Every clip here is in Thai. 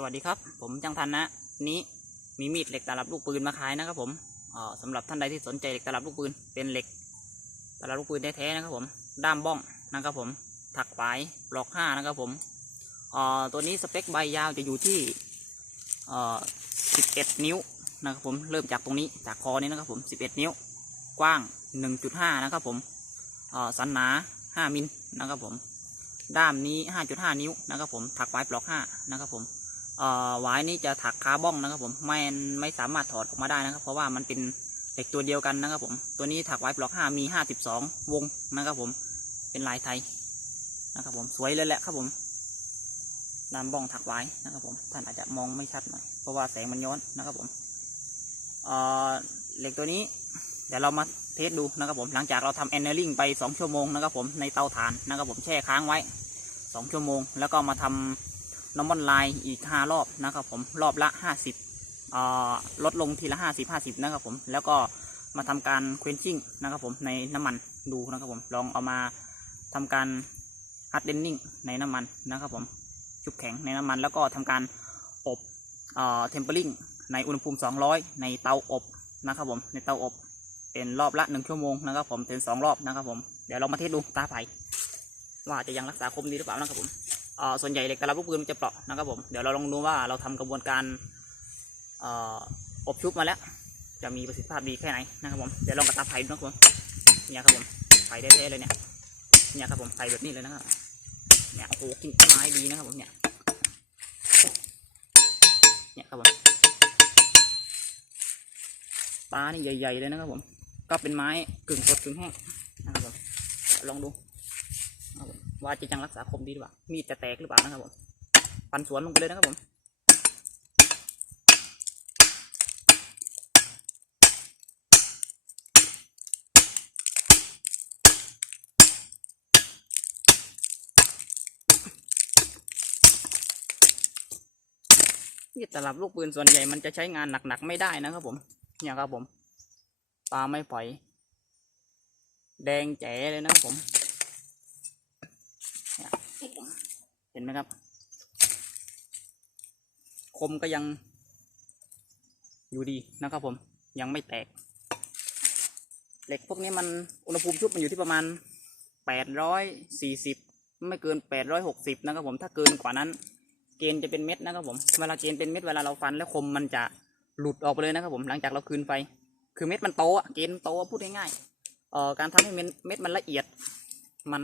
สวัสดีครับ ผมจังทันนะ นี้มีมีดเหล็กตลับลูกปืนมาขายนะครับผมเอ่อสำหรับท่านใดที่สนใจเหล็กตลับลูกปืน เป็นเหล็กตลับลูกปืนแท้ๆนะครับผม ด้ามบ้องนะครับผม ถักปลายปลอกห้านะครับผมตัวนี้สเปคใบยาวจะอยู่ที่เอ่อ11 นิ้วนะครับผม เริ่มจากตรงนี้จากคอนี้นะครับผม 11 นิ้ว กว้าง 1.5 นะครับผมสันหนา 5 มิลนะครับผม ด้ามนี้ 5.5 นิ้วนะครับผม ถักไว้ปลอก5นะครับผม เอ่อไว้นี้จะถักคาร์บองนะครับ ผมไม่ไม่สามารถถอดออกมาได้นะครับ เพราะว่ามันเป็นเหล็กตัวเดียวกันนะครับ ผมตัวนี้ถักไว้ปลอก5มี52วงนะครับ ผมเป็นลายไทยนะครับ ผมสวยเลยแหละครับผมด้ามบ้องถักไว้นะครับ ผมท่านอาจจะมองไม่ชัดหน่อยเพราะว่าแสงมันย้อนนะครับ ผมเหล็กตัวนี้ เดี๋ยวเรามาเทสดูนะครับ ผมหลังจากเราทำแอนเนอริงไป2ชั่วโมงนะครับ ผมในเตาถ่านนะครับ ผมแช่ค้างไว้2ชั่วโมง แล้วก็มาทำ น้ำมันลายอีก5รอบนะครับผมรอบละ50เอ่อลดลงทีละ50 50นะครับผมแล้วก็มาทำการเควนชิ่งนะครับผมในน้ำมันดูนะครับผมลองเอามาทำการฮัดเดนนิ่งในน้ำมันนะครับผมชุบแข็งในน้ำมันแล้วก็ทำการอบเอ่อเทมเปอริงในอุณหภูมิ 200 ในเตาอบนะครับผมในเตาอบเป็นรอบละหนึ่งชั่วโมงนะครับผมเป็นสองรอบนะครับผมเดี๋ยวเรามาเทสดูตาไผ่ว่าจะยังรักษาคมดีหรือเปล่านะครับผม ส่วนใหญ่เหล็กตลับลูกปืนมันจะเปราะนะครับผมเดี๋ยวเราลองดูว่าเราทำกระบวนการอบชุบมาแล้ว จะมีประสิทธิภาพดีแค่ไหนนะครับผมเดี๋ยวลองกับตาไผ่ดูนะครับผมเนี่ยครับผมไผ่แท้ๆเลยเนี่ยเนี่ยครับผมไผ่แบบนี้เลยนะครับเนี่ยโอ้โหกินไม้ดีนะครับผมเนี่ยเนี่ยครับผมปลานี่ใหญ่ๆเลยนะครับผม ก็เป็นไม้กึ่งสดกึ่งแห้งนะครับผมลองดู ว่าจะยังรักษาคมดีหรือเปล่า มีดจะแตกหรือเปล่านะครับผมปันสวนลงไปเลยนะครับผมมีดตลับลูกปืนส่วนใหญ่มันจะใช้งานหนักๆไม่ได้นะครับผม เนี่ยครับผม ปลาไม่ปล่อย แดงแจ๋เลยนะครับผมเนี่ยเห็นไหมครับ คมก็ยังอยู่ดีนะครับผมยังไม่แตก เหล็กพวกนี้มันอุณหภูมิชุบมันอยู่ที่ประมาณแปดร้อยสี่สิบไม่เกินแปดร้อยหกสิบนะครับผมถ้าเกินกว่านั้น เกณฑ์จะเป็นเม็ดนะครับผมเวลาเกณฑ์เป็นเม็ดเวลาเราฟันแล้วคมมันจะหลุดออกไปเลยนะครับผมหลังจากเราคืนไฟคือเม็ดมันโตอะเกณฑ์โตอะพูดง่ายๆเอ่อการทำให้เม็ดเม็ดมันละเอียดมัน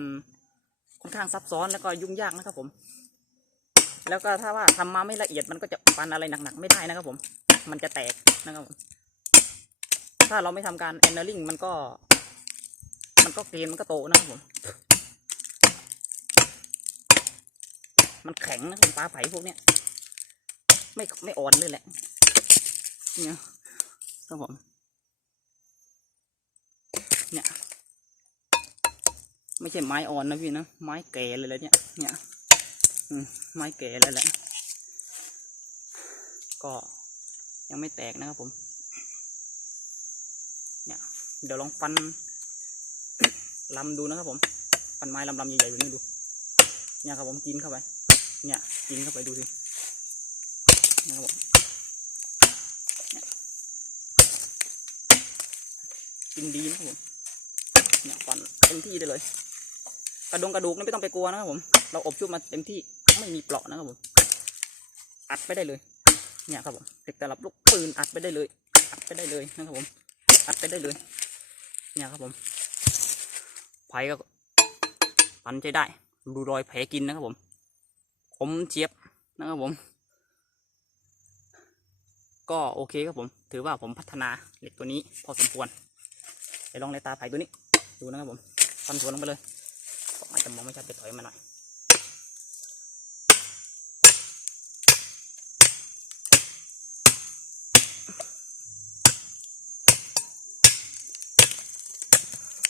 ค่อนข้างซับซ้อนแล้วก็ยุ่งยากนะครับผม แล้วก็ถ้าว่าทำมาไม่ละเอียดมันก็จะฟันอะไรหนักๆไม่ได้นะครับผม มันจะแตกนะครับผม ถ้าเราไม่ทำการแอนเนอริงมันก็ มันก็เกณฑ์มันก็โตนะครับผม มันแข็งนะปลาไผ่พวกเนี้ยไม่ไม่อ่อนเลยแหละ เนี่ยครับผม เนี่ย ไม่ใช่ไม้อ่อนนะพี่นะ ไม้แก่เลยแหละเนี่ย เนี่ยไม้แก่เลยแหละ ก็ยังไม่แตกนะครับผม เนี่ย เดี๋ยวลองฟันลำดูนะครับผม ฟันไม้ลำๆใหญ่ๆแบบนี้ดู เนี่ยครับผมกินเข้าไป เนี่ยกินเข้าไปดูสินะครับผมกินดีนะครับผมเนี่ยฟันเต็มที่ได้เลย ระดงกระดูกนี่ไม่ต้องไปกลัวนะครับผม เราอบชุบมาเต็มที่ไม่มีเปราะนะครับผม อัดไปได้เลย เนี่ยครับผมเด็กตลับลูกปืนอัดไปได้เลย อัดไปได้เลยนะครับผม อัดไปได้เลย เนี่ยครับผมไผ่ก็ปันใช้ได้ ดูรอยแผลกินนะครับผมผมเจี๊ยบนะครับผม ก็โอเคครับผม ถือว่าผมพัฒนาเหล็กตัวนี้พอสมควร ไปลองในตาไผ่ตัวนี้ ดูนะครับผมฟันสวนลงไปเลย ผมอาจะมองไม่ชัดไปถอยมาหน่อย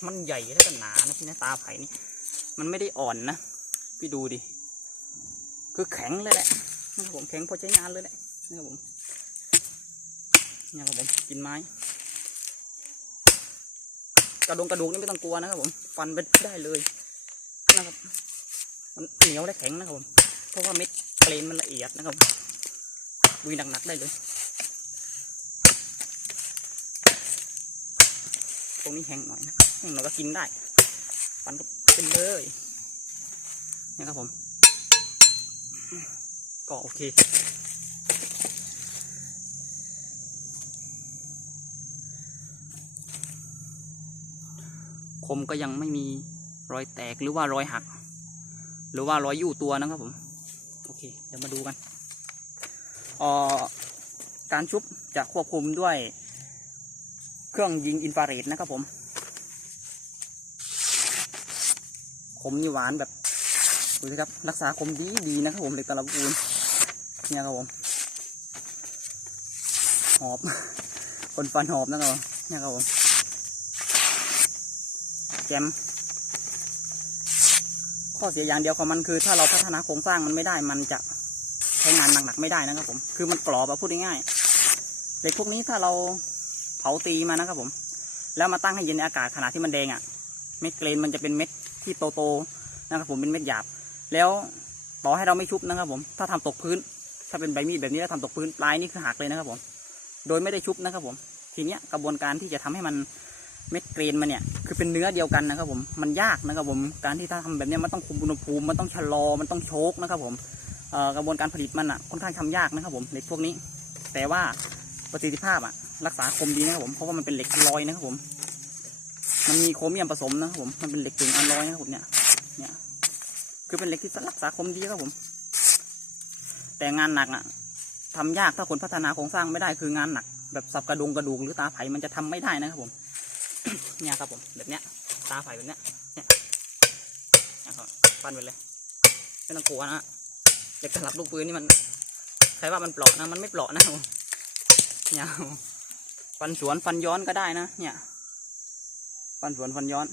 มันใหญ่แล้วก็หนานะพี่นะตาไผ่นี่ มันไม่ได้อ่อนนะพี่ดูดิ คือแข็งเลยแหละนะครับผมแข็งพอใช้งานเลยแหละนะครับผมเนี่ยครับผมกินไม้ กระดงกระดูกนี่ไม่ต้องกลัวนะครับผม ฟันไปได้เลย นะครับ มันเหนียวและแข็งนะครับผมเพราะว่าเม็ดเกรนมันละเอียดนะครับบุยหนักๆได้เลย ตรงนี้แห้งหน่อยนะแห้งหน่อยก็กินได้ฟันก็เป็นเลยนี่ครับผม ก็โอเคคมก็ยังไม่มี รอยแตกหรือว่ารอยหัก หรือว่ารอยยู่ตัวนะครับผม โอเค เดี๋ยวมาดูกันออการชุบจะควบคุมด้วยเครื่องยิงอินฟราเรดนะครับผมคมนี่หวานแบบดูสิครับ รักษาคมดีดีนะครับผมเหล็กตะลับปูนเนี่ยครับผมหอบ คนฟันหอบนะครับเนี่ยครับผมแจม ข้อเสียอย่างเดียวของมันคือ ถ้าเราพัฒนาโครงสร้างมันไม่ได้มันจะใช้งานหนักๆไม่ได้นะครับผมคือมันกรอบอะพูดง่ายๆเหล็กพวกนี้ถ้าเราเผาตีมานะครับผม แล้วมาตั้งให้เย็นในอากาศขณะที่มันแดงอะเม็ดเกรนมันจะเป็นเม็ดที่โตๆนะครับผมเป็นเม็ดหยาบ แล้วต่อให้เราไม่ชุบนะครับผม ถ้าทำตกพื้น ถ้าเป็นใบมีดแบบนี้แล้วทำตกพื้นปลายนี่คือหักเลยนะครับผม โดยไม่ได้ชุบนะครับผม ทีเนี้ยกระบวนการที่จะทำให้มัน เม็ดเกรนมันเนี่ยคือเป็นเนื้อเดียวกันนะครับผมมันยากนะครับผมการที่ถ้าทำแบบนี้มันต้องคุมอุณหภูมิมันต้องชะลอมันต้องโชกนะครับผมกระบวนการผลิตมันอะค่อนข้างทำยากนะครับผมเหล็กพวกนี้ แต่ว่าประสิทธิภาพอะรักษาคมดีนะครับผมเพราะว่ามันเป็นเหล็กลอยนะครับผม มันมีโครเมียมผสมนะครับผมมันเป็นเหล็กกึ่งอลลอยนะครับผมเนี่ยเนี่ยคือเป็นเหล็กที่รักษาคมดีครับผม แต่งานหนักอะทำยากถ้าคนพัฒนาโครงสร้างไม่ได้คืองานหนัก แบบสับกระดงกระดูกหรือตาไผ่มันจะทำไม่ได้นะครับผม เนี่ยครับผมแบบเนี้ยตาไฟแบบเนี้ยเนี่ยนะครับฟันไปเลยไม่ต้องกลัวนะเด็กสลับลูกปืนนี่มันใครว่ามันเปลาะนะมันไม่เปลาะนะผมเนี่ยฟันสวนฟันย้อนก็ได้นะเนี่ยฟันสวนฟันย้อน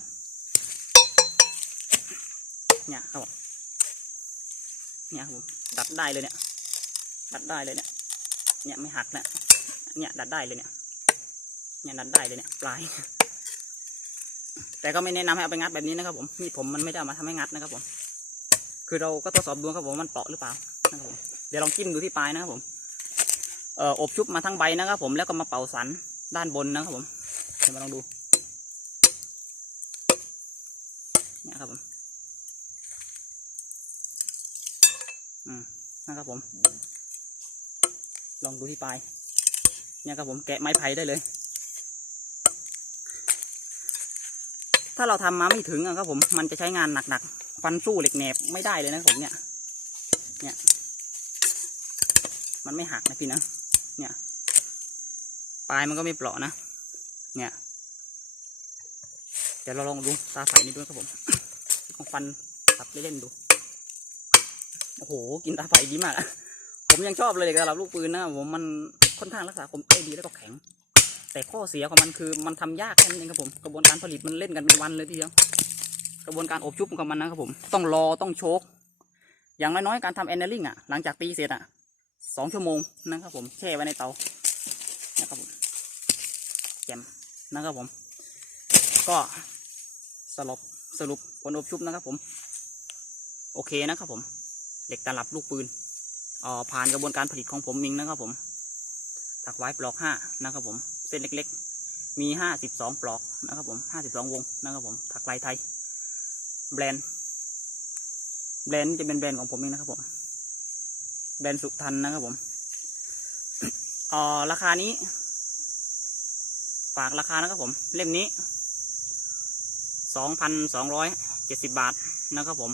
เนี่ยครับผมเนี่ยครับผมดัดได้เลยเนี่ยดัดได้เลยเนี่ยเนี่ยไม่หักนะเนี่ยดัดได้เลยเนี่ยเนี่ยดัดได้เลยเนี่ยปลาย แต่ก็ไม่แนะนำให้เอาไปงัดแบบนี้นะครับผมมีดผมมันไม่ได้ามาทำให้งัดนะครับผม คือเราก็ทดสอบดูครับผมมันเปราะหรือเปล่านะครับผมเดี๋ยวลองจิ้มดูที่ปลายนะครับผมเอ่ออบชุบมาทั้งใบนะครับผมแล้วก็มาเป่าสันด้านบนนะครับผมเดี๋ยวมาลองดูเนี่ยครับผมอืมนะครับผม ลองดูที่ปลายเนี่ยครับผมแกะไม้ไผ่ได้เลย ถ้าเราทำมาไม่ถึงอะครับผมมันจะใช้งานหนักๆฟันสู้เหล็กแหนบไม่ได้เลยนะผมเนี่ยเนี่ย มันไม่หักนะพี่นะเนี่ยปลายมันก็ไม่เปราะนะเนี่ยเดี๋ยวเราลองดูตาไฟนี่ด้วยครับผมของฟันตัดเล่นๆดูโอ้โหกินตาไฟดีมากผมยังชอบเลยสำหรับลูกปืนนะผมมันค่อนข้างรักษาคมได้ดีแล้วก็แข็ง แต่ข้อเสียของมันคือมันทำยากแค่นั้นเองครับผมกระบวนการผลิตมันเล่นกันเป็นวันเลยทีเดียวกระบวนการอบชุบของมันนะครับผม ต้องรอต้องโชกอย่างน้อยๆการทำแอนเนลลิงอะหลังจากตีเสร็จอะสองชั่วโมงนะครับผมแช่ไว้ในเตานะครับผมแจมนะครับผม ก็สรุปสรุปผลอบชุบนะครับผม โอเคนะครับผม เหล็กตลับลูกปืนอ่อผ่านกระบวนการผลิตของผมเองนะครับผม ถักไว้ปลอกห้านะครับผม เส้นเล็กๆ มีห้าสิบสองปลอกนะครับผมห้าสิบสองวงนะครับผมถักลายไทย แบรนด์แบรนด์จะเป็นแบรนด์ของผมเองนะครับผม แบรนด์สุทันนะครับผมอ่อราคานี้ฝากราคานะครับผม เล่มนี้สองพันสองร้อยเจ็ดสิบบาทนะครับผม